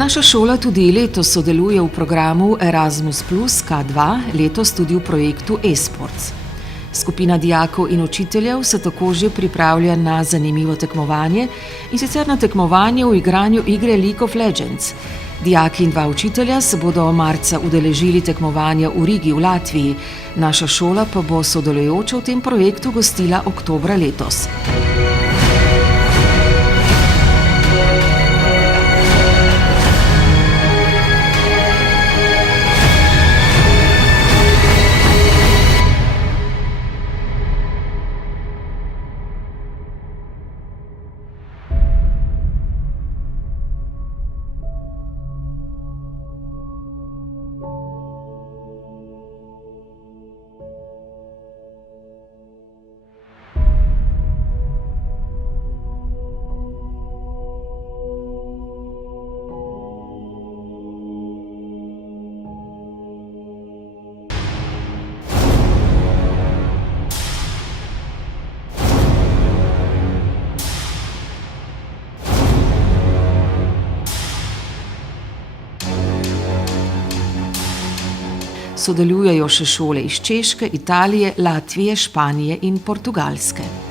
Naša šola tudi letos sodeluje v programu Erasmus Plus K2, letos tudi v projektu eSports. Skupina dijakov in učiteljev se tako že pripravlja na zanimivo tekmovanje, in sicer na tekmovanje v igranju igre League of Legends. Dijaki in 2 učitelja se bodo marca udeležili tekmovanja v Rigi v Latviji, naša šola pa bo sodelujoča v tem projektu gostila oktobra letos. Sodelujejo še šole iz Češke, Italije, Latvije, Španije in Portugalske.